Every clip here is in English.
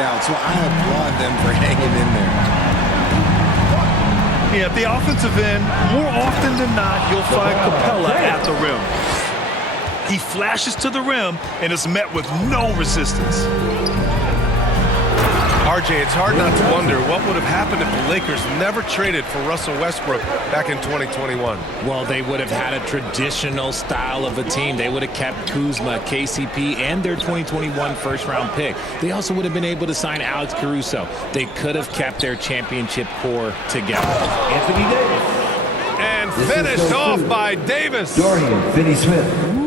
it out, so I applaud them for hanging in there. Yeah, at the offensive end, more often than not, you'll find Capella at the rim. He flashes to the rim and is met with no resistance. RJ, it's hard not to wonder what would have happened if the Lakers never traded for Russell Westbrook back in 2021. Well, they would have had a traditional style of a team. They would have kept Kuzma, KCP, and their 2021 first-round pick. They also would have been able to sign Alex Caruso. They could have kept their championship core together. Anthony Davis. And finished off by Davis. Dorian Finney-Smith.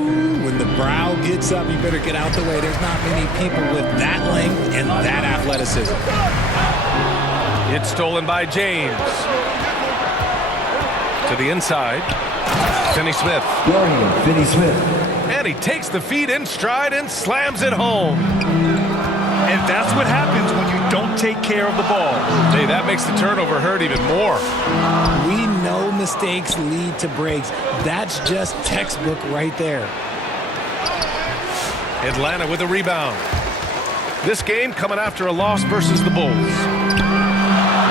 When the brow gets up, you better get out the way. There's not many people with that length and that athleticism. It's stolen by James. To the inside. Finney-Smith. Dorian Finney-Smith. And he takes the feed in stride and slams it home. And that's what happens when you don't take care of the ball. Hey, that makes the turnover hurt even more. We know mistakes lead to breaks. That's just textbook right there. Atlanta with a rebound. This game coming after a loss versus the Bulls.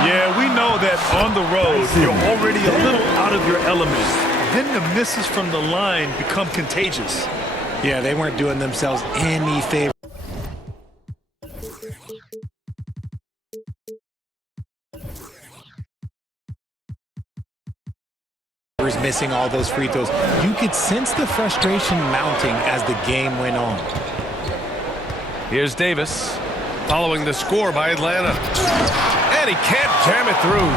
Yeah, we know that on the road, you're already a little out of your element. Then the misses from the line become contagious. Yeah, they weren't doing themselves any favor. Missing all those free throws. You could sense the frustration mounting as the game went on. Here's Davis following the score by Atlanta. And he can't jam it through.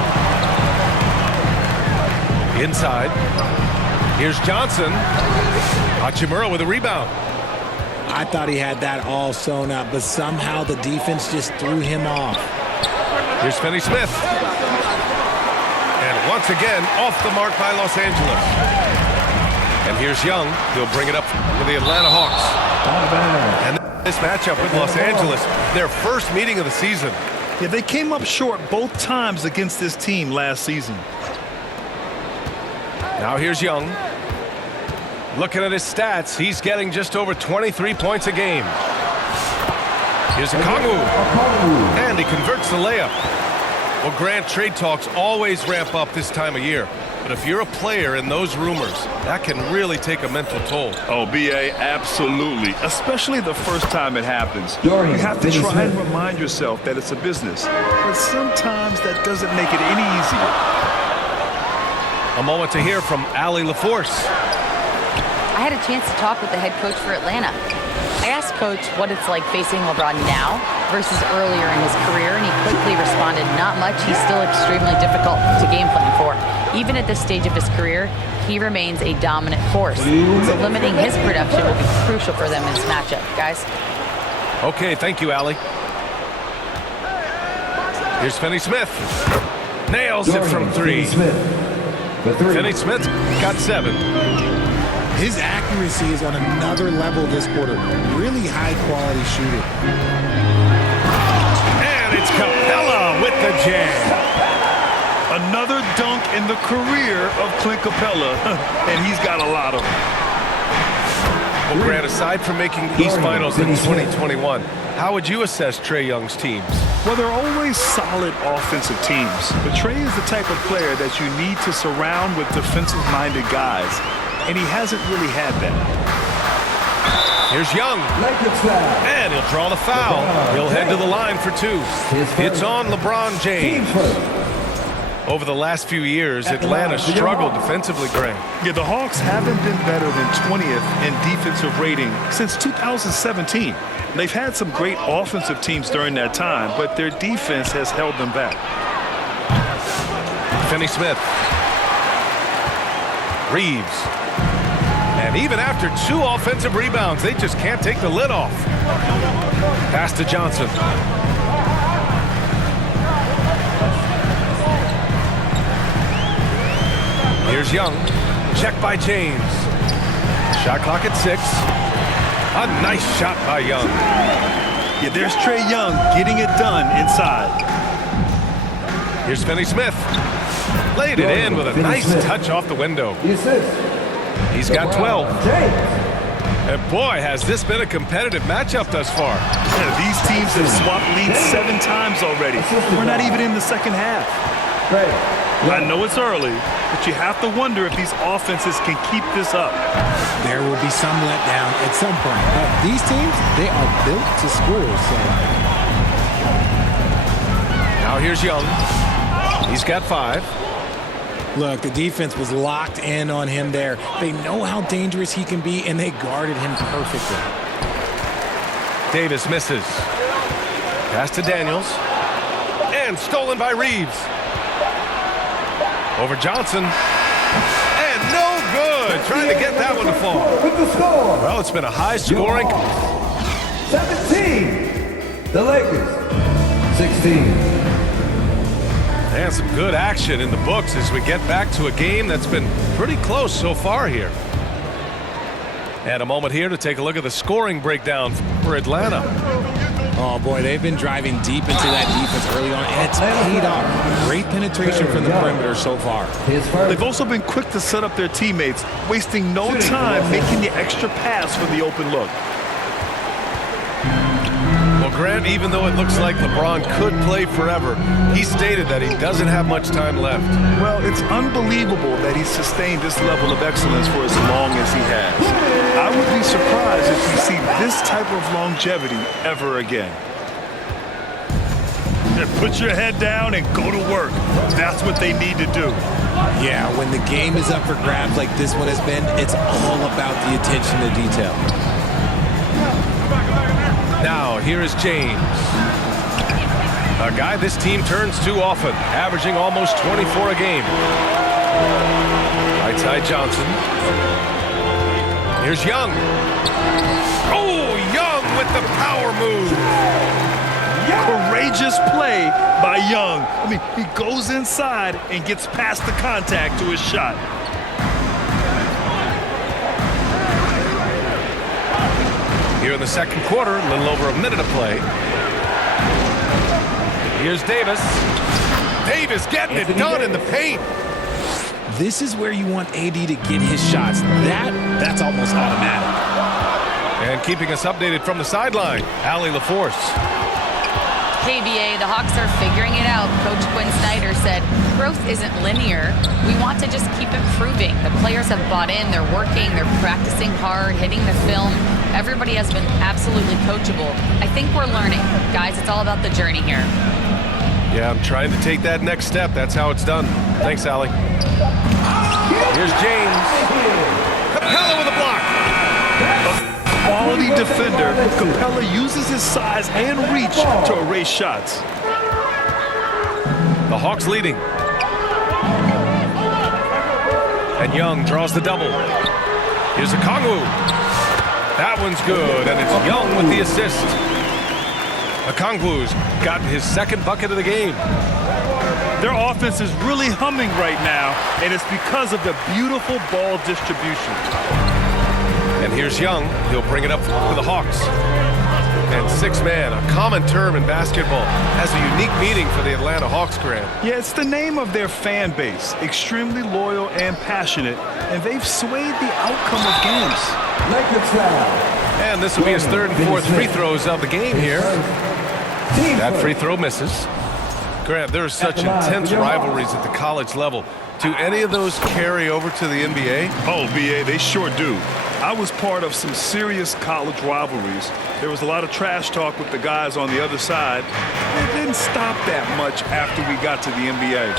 Inside. Here's Johnson. Hachimura with a rebound. I thought he had that all sewn up, but somehow the defense just threw him off. Here's Finney-Smith. And once again, off the mark by Los Angeles. And here's Young. He'll bring it up for the Atlanta Hawks. And this matchup with Los Angeles, their first meeting of the season. Yeah, they came up short both times against this team last season. Now here's Young. Looking at his stats, he's getting just over 23 points a game. Here's Okongwu. And he converts the layup. Well, Grant, trade talks always ramp up this time of year. But if you're a player in those rumors, that can really take a mental toll. Oh, B.A., absolutely. Especially the first time it happens. Dorian You have to try Finney-Smith. and remind yourself that it's a business. But sometimes that doesn't make it any easier. A moment to hear from Allie LaForce. I had a chance to talk with the head coach for Atlanta. I asked Coach what it's like facing LeBron now versus earlier in his career, and he quickly responded, not much. He's still extremely difficult to game plan for. Even at this stage of his career, he remains a dominant force. So limiting his production will be crucial for them in this matchup, guys. Okay, thank you, Allie. Here's Finney-Smith. Nails it from three. Finney-Smith got 7. His accuracy is on another level this quarter. Really high-quality shooter. And it's Capella with the jam. Another dunk in the career of Clint Capella, and he's got a lot of them. Well, Grant, aside from making the East Finals in 2021, how would you assess Trae Young's teams? Well, they're always solid offensive teams, but Trae is the type of player that you need to surround with defensive-minded guys, and he hasn't really had that. Here's Young. And he'll draw the foul. He'll head to the line for 2. It's on LeBron James. Over the last few years, Atlanta struggled defensively, Grant. Yeah, the Hawks haven't been better than 20th in defensive rating since 2017. They've had some great offensive teams during that time, but their defense has held them back. Finney-Smith. Reeves. And even after 2 offensive rebounds, they just can't take the lid off. Pass to Johnson. Here's Young. Check by James. Shot clock at 6. A nice shot by Young. Yeah, there's Trae Young getting it done inside. Here's Finney-Smith. Laid it in with a nice touch off the window. He's got 12. And boy, has this been a competitive matchup thus far. Yeah, these teams have swapped leads 7 times already. We're not even in the second half. I know it's early, but you have to wonder if these offenses can keep this up. There will be some letdown at some point. But these teams, they are built to score. So now here's Young. He's got 5. look, the defense was locked in on him there. They know how dangerous he can be, and they guarded him perfectly. Davis misses. Pass to Daniels. And stolen by Reeves. Over Johnson. And no good. Trying to get that one to fall. With the score. Well, it's been a high-scoring. 17. The Lakers. 16. And some good action in the books as we get back to a game that's been pretty close so far here. And a moment here to take a look at the scoring breakdown for Atlanta. Oh, boy, they've been driving deep into that defense early on, and it's paid off. Great penetration from the perimeter so far. They've also been quick to set up their teammates, wasting no time making the extra pass for the open look. Well, Grant, even though it looks like LeBron could play forever, he stated that he doesn't have much time left. Well, it's unbelievable that he's sustained this level of excellence for as long as he has. I would be surprised if we see this type of longevity ever again. Put your head down and go to work. That's what they need to do. Yeah, when the game is up for grabs like this one has been, it's all about the attention to detail. Now, here is James. A guy this team turns to often, averaging almost 24 a game. Right side Johnson. Here's Young. Oh, Young with the power move. Courageous play by Young. I mean, he goes inside and gets past the contact to his shot. Here in the second quarter, a little over a minute of play. Here's Davis. Davis getting it done in the paint. This is where you want AD to get his shots. That's almost automatic. And keeping us updated from the sideline, Allie LaForce. KBA, the Hawks are figuring it out. Coach Quinn Snyder said, growth isn't linear. We want to just keep improving. The players have bought in. They're working. They're practicing hard, hitting the film. Everybody has been absolutely coachable. I think we're learning. Guys, it's all about the journey here. Yeah, I'm trying to take that next step. That's how it's done. Thanks, Allie. Here's James. Capella with a block. Quality defender, Capella uses his size and reach to erase shots. The Hawks leading. And Young draws the double. Here's a Okongwu. That one's good, and it's Young with the assist. Okongwu's gotten his second bucket of the game. Their offense is really humming right now, and it's because of the beautiful ball distribution. And here's Young. He'll bring it up for the Hawks. And six-man, a common term in basketball, has a unique meaning for the Atlanta Hawks, Grant. Yeah, it's the name of their fan base. Extremely loyal and passionate, and they've swayed the outcome of games. And this will be his third and fourth free throws of the game here. That free throw misses. Grant, there are such intense rivalries at the college level. Do any of those carry over to the NBA? Oh, BA, they sure do. I was part of some serious college rivalries. There was a lot of trash talk with the guys on the other side. It didn't stop that much after we got to the NBA.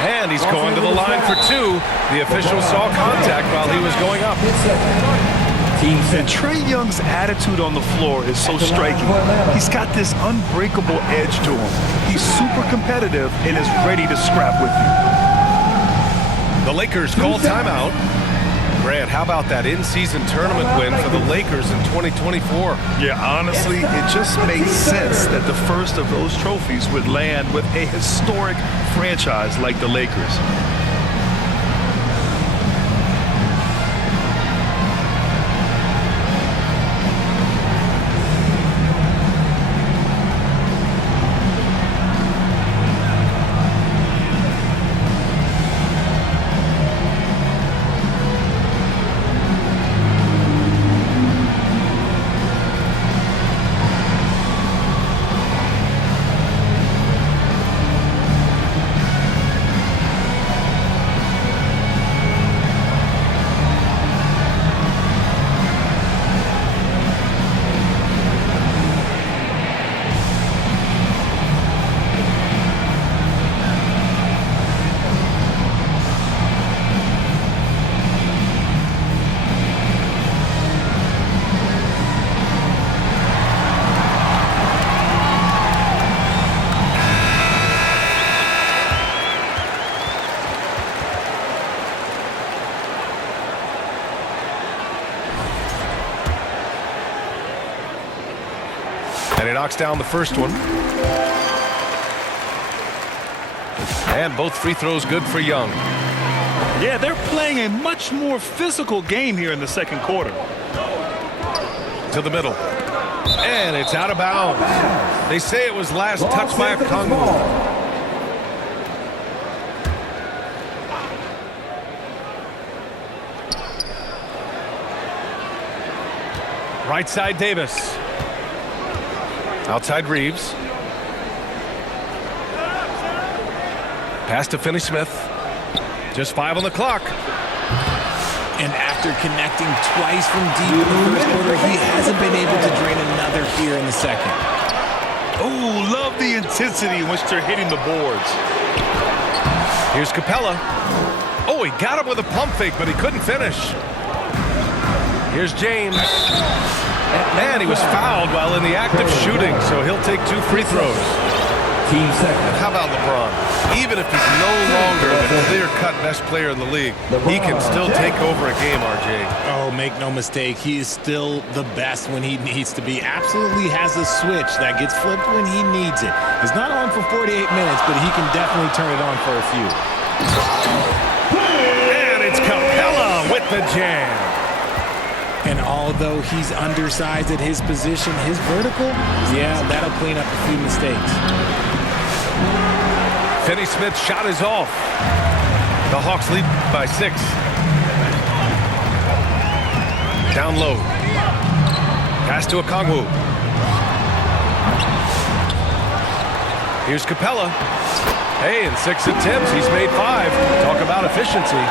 And he's going to the line for two. The official saw contact while he was going up. And Trae Young's attitude on the floor is so striking. He's got this unbreakable edge to him. He's super competitive and is ready to scrap with you. The Lakers call timeout. Grant, how about that in-season tournament win for the Lakers in 2024? Yeah, honestly, it just makes sense that the first of those trophies would land with a historic franchise like the Lakers. knocks down the first one. And both free throws good for Young. Yeah, they're playing a much more physical game here in the second quarter. To the middle. And it's out of bounds. They say it was last touched by a Kongu. Right side Davis. Outside Reeves. Pass to Finney-Smith. Just 5 on the clock. And after connecting twice from deep in the first quarter, he hasn't been able to drain another here in the second. Oh, love the intensity in which they're hitting the boards. Here's Capella. Oh, he got him with a pump fake, but he couldn't finish. Here's James. And he was fouled while in the act of shooting, so he'll take 2 free throws. Team second. How about LeBron? Even if he's no longer the clear-cut best player in the league, he can still take over a game, RJ. Oh, make no mistake, he is still the best when he needs to be. Absolutely has a switch that gets flipped when he needs it. It's not on for 48 minutes, but he can definitely turn it on for a few. And it's Capella with the jam. And although he's undersized at his position, his vertical, yeah, that'll clean up a few mistakes. Finney-Smith's shot is off. The Hawks lead by 6. Down low. Pass to Okongwu. Here's Capella. Hey, in 6 attempts, he's made 5. Talk about efficiency.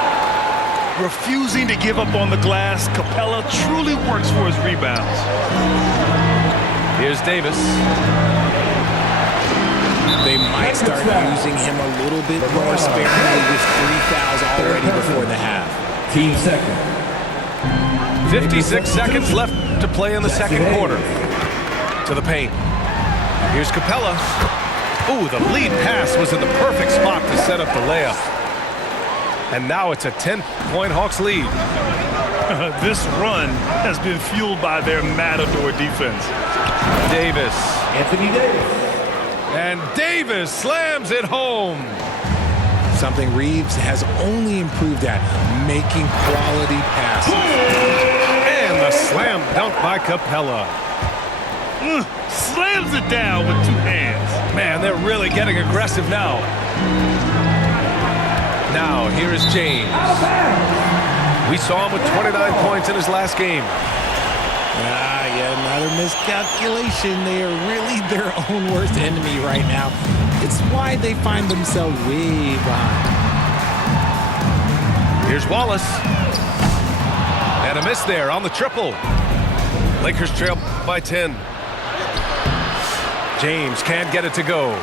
Refusing to give up on the glass, Capella truly works for his rebounds. Here's Davis. They might start using him a little bit more sparingly with 3 fouls already before the half. Team second. 56 seconds left to play in the second quarter. To the paint. Here's Capella. Ooh, the lead pass was in the perfect spot to set up the layup. And now it's a 10-point Hawks lead. This run has been fueled by their matador defense. Davis. Anthony Davis. And Davis slams it home. Something Reeves has only improved at, making quality passes. And the slam dunk by Capella. Slams it down with 2 hands. Man, they're really getting aggressive now. Now, here is James. We saw him with 29 points in his last game. Yet another miscalculation. They are really their own worst enemy right now. It's why they find themselves way behind. Here's Wallace. And a miss there on the triple. Lakers trail by 10. James can't get it to go.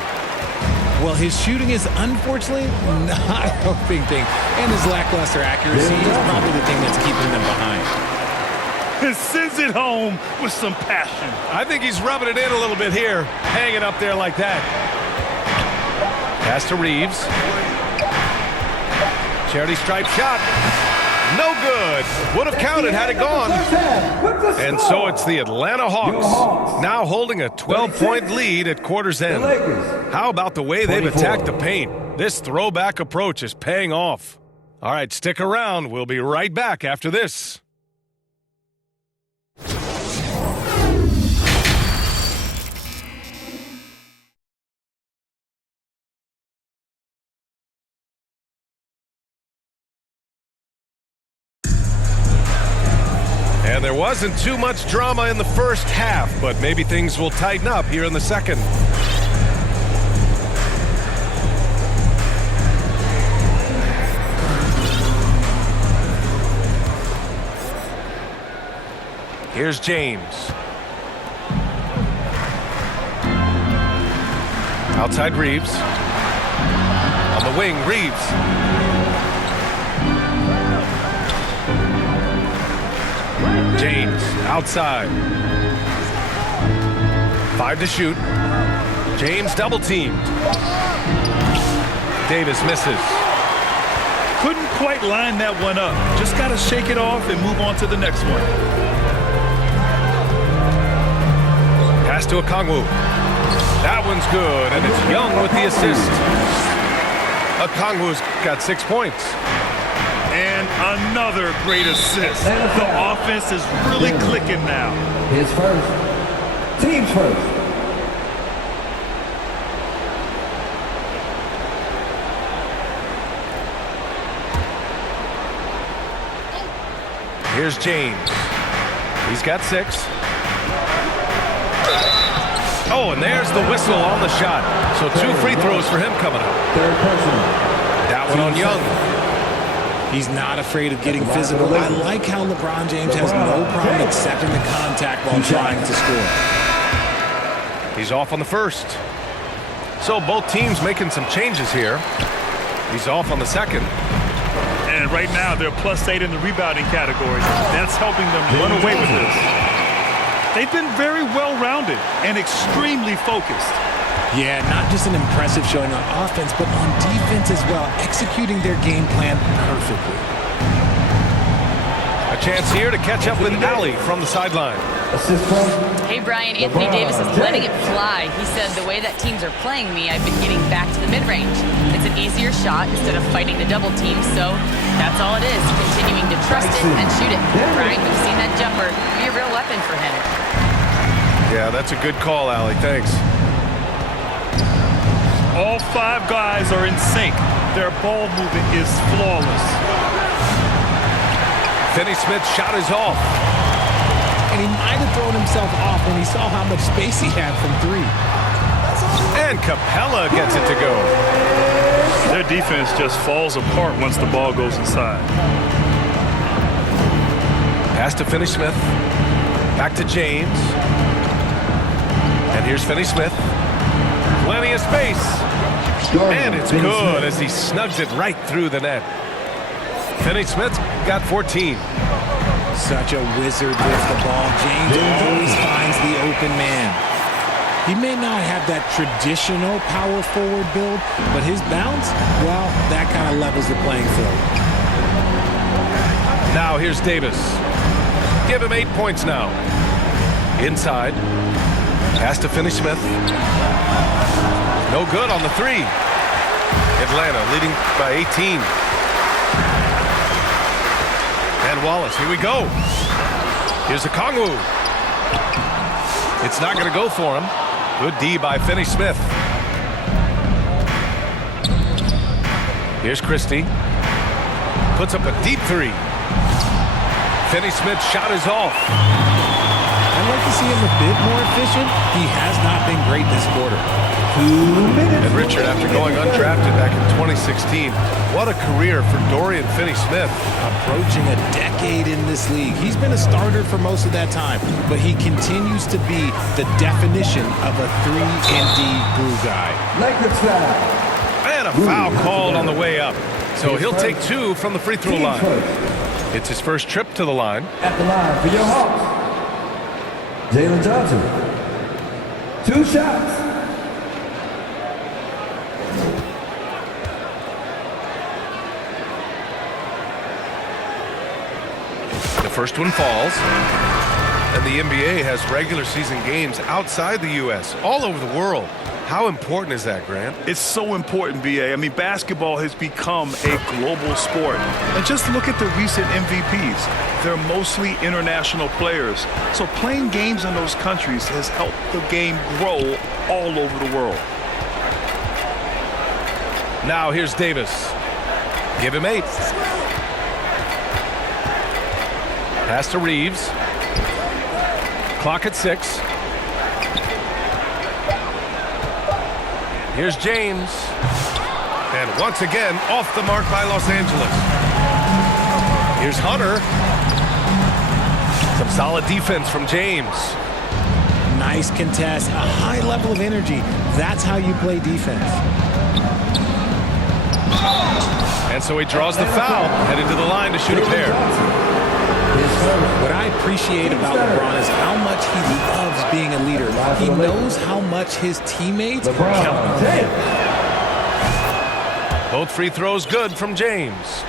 Well, his shooting is unfortunately not a big thing. And his lackluster accuracy is probably the thing that's keeping them behind. And sends it home with some passion. I think he's rubbing it in a little bit here, hanging up there like that. Pass to Reeves. Charity stripe shot. No good. Would have counted had it gone. And so it's the Atlanta Hawks, now holding a 12-point lead at quarter's end. How about the way they've attacked the paint? This throwback approach is paying off. All right, stick around. We'll be right back after this. And there wasn't too much drama in the first half, but maybe things will tighten up here in the second. Here's James. Outside Reeves. On the wing, Reeves. James outside. 5 to shoot. James double teamed. Davis misses. Couldn't quite line that one up. Just got to shake it off and move on to the next one. Pass to Okongwu. That one's good, and it's Young with the assist. Okongwu's got 6 points. And another great assist. The offense is really clicking now. His first. Team's first. Here's James. He's got 6. Oh, and there's the whistle on the shot. So 2 free throws for him coming up. Third personal. That one on Young. He's not afraid of getting physical. I like how LeBron James has no problem accepting the contact while trying to score. He's off on the first. So both teams making some changes here. He's off on the second. And right now, they're +8 in the rebounding category. That's helping them run away with this. They've been very well-rounded and extremely focused. Yeah, not just an impressive showing on offense, but on defense as well, executing their game plan perfectly. A chance here to catch up with Allie from the sideline. Assist from. Hey, Brian, Anthony Davis is letting it fly. He said, the way that teams are playing me, I've been getting back to the mid-range. It's an easier shot instead of fighting the double team, so that's all it is, continuing to trust it and shoot it. Brian, we've seen that jumper be a real weapon for him. Yeah, that's a good call, Allie. Thanks. All 5 guys are in sync. Their ball movement is flawless. Finney-Smith's shot is off. And he might have thrown himself off when he saw how much space he had from 3. And Capella gets it to go. Their defense just falls apart once the ball goes inside. Pass to Finney-Smith. Back to James. And here's Finney-Smith. Plenty of space. And it's good as he snugs it right through the net. Finney-Smith's got 14. Such a wizard with the ball. James always finds the open man. He may not have that traditional power forward build, but his bounce, well, that kind of levels the playing field. Now here's Davis. Give him 8 points now. Inside. Pass to Finney-Smith. No good on the 3. Atlanta leading by 18. And Wallace, here we go. Here's Okongwu. It's not going to go for him. Good D by Finney-Smith. Here's Christie. Puts up a deep 3. Finney-Smith's shot is off. I'd like to see him a bit more efficient. He has not been great this quarter. 2 minutes. And Richard, after going undrafted back in 2016, what a career for Dorian Finney-Smith. Approaching a decade in this league. He's been a starter for most of that time, but he continues to be the definition of a 3-and-D glue guy. Lakers foul. And a foul called on the way up. So he'll take 2 from the free throw line. It's his first trip to the line. At the line for your Hawks. Jalen Johnson. 2 shots. The first one falls. And the NBA has regular season games outside the U.S., all over the world. How important is that, Grant? It's so important, B.A. I mean, basketball has become a global sport. And just look at the recent MVPs. They're mostly international players. So playing games in those countries has helped the game grow all over the world. Now here's Davis. Give him 8. Pass to Reeves. Clock at 6. Here's James. And once again, off the mark by Los Angeles. Here's Hunter. Some solid defense from James. Nice contest, a high level of energy. That's how you play defense. And so he draws the foul, headed to the line to shoot a pair. What I appreciate about LeBron is how much he loves being a leader. He knows how much his teammates count on him. Both free throws good from James.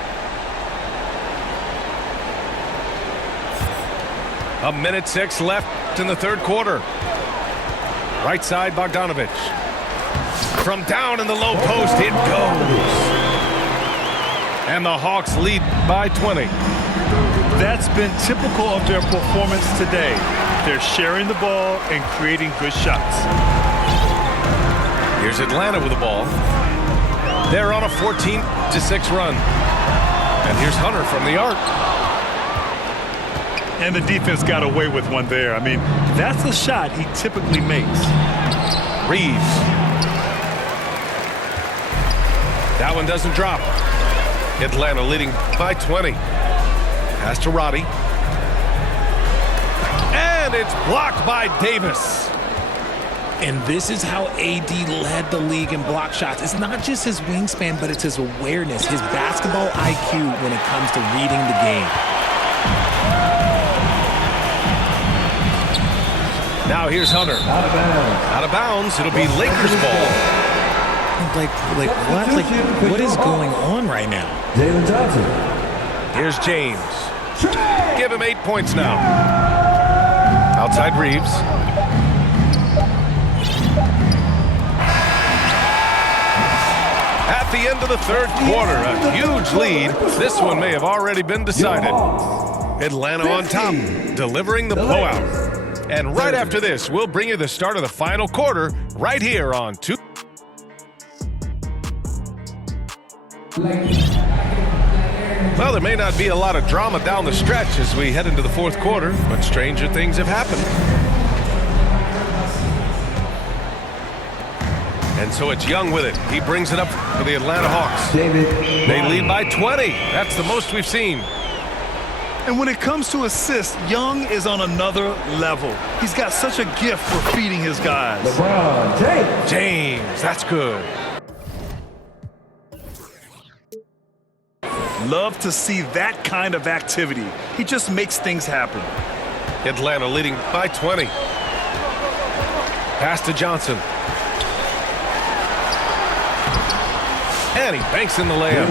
A minute 6 left in the third quarter. Right side, Bogdanovich. From down in the low post, it goes. And the Hawks lead by 20. That's been typical of their performance today. They're sharing the ball and creating good shots. Here's Atlanta with the ball. They're on a 14-6 run. And here's Hunter from the arc. And the defense got away with one there. I mean, that's a shot he typically makes. Reeves. That one doesn't drop. Atlanta leading by 20. Pass to Roddy. And it's blocked by Davis. And this is how AD led the league in block shots. It's not just his wingspan, but it's his awareness, his basketball IQ when it comes to reading the game. Now here's Hunter. Out of bounds. Out of bounds. It'll be Lakers ball. What is going on right now? Jalen Johnson. Here's James. Give him 8 points now. Outside Reeves. At the end of the third quarter, a huge lead. This one may have already been decided. Atlanta on top, delivering the blowout. And right after this, we'll bring you the start of the final quarter right here on 2. Well, there may not be a lot of drama down the stretch as we head into the fourth quarter, but stranger things have happened. And so it's Young with it. He brings it up for the Atlanta Hawks. They lead by 20. That's the most we've seen. And when it comes to assists, Young is on another level. He's got such a gift for feeding his guys. LeBron James. James, that's good. Love to see that kind of activity. He just makes things happen. Atlanta leading by 20. Pass to Johnson. And he banks in the layup.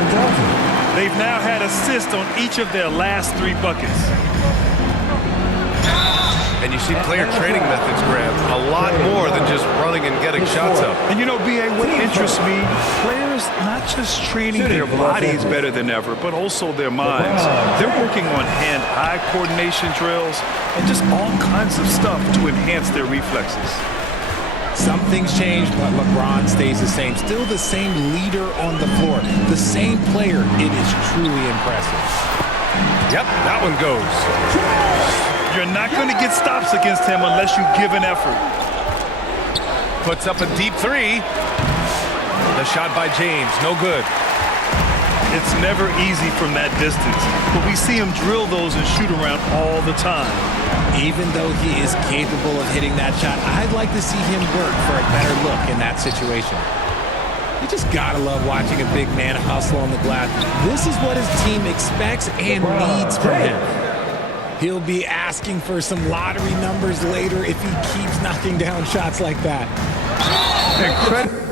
They've now had assists on each of their last 3 buckets. And you see player training methods, Grant, a lot more than just running and getting shots up. And you know, B.A., what interests me, players not just training their bodies better than ever, but also their minds. They're working on hand-eye coordination drills and just all kinds of stuff to enhance their reflexes. Some things change, but LeBron stays the same. Still the same leader on the floor. The same player. It is truly impressive. Yep, that one goes. You're not going to get stops against him unless you give an effort. Puts up a deep 3. The shot by James, no good. It's never easy from that distance, but we see him drill those and shoot around all the time. Even though he is capable of hitting that shot, I'd like to see him work for a better look in that situation. You just gotta love watching a big man hustle on the glass. This is what his team expects and needs from him. He'll be asking for some lottery numbers later if he keeps knocking down shots like that. Incredible.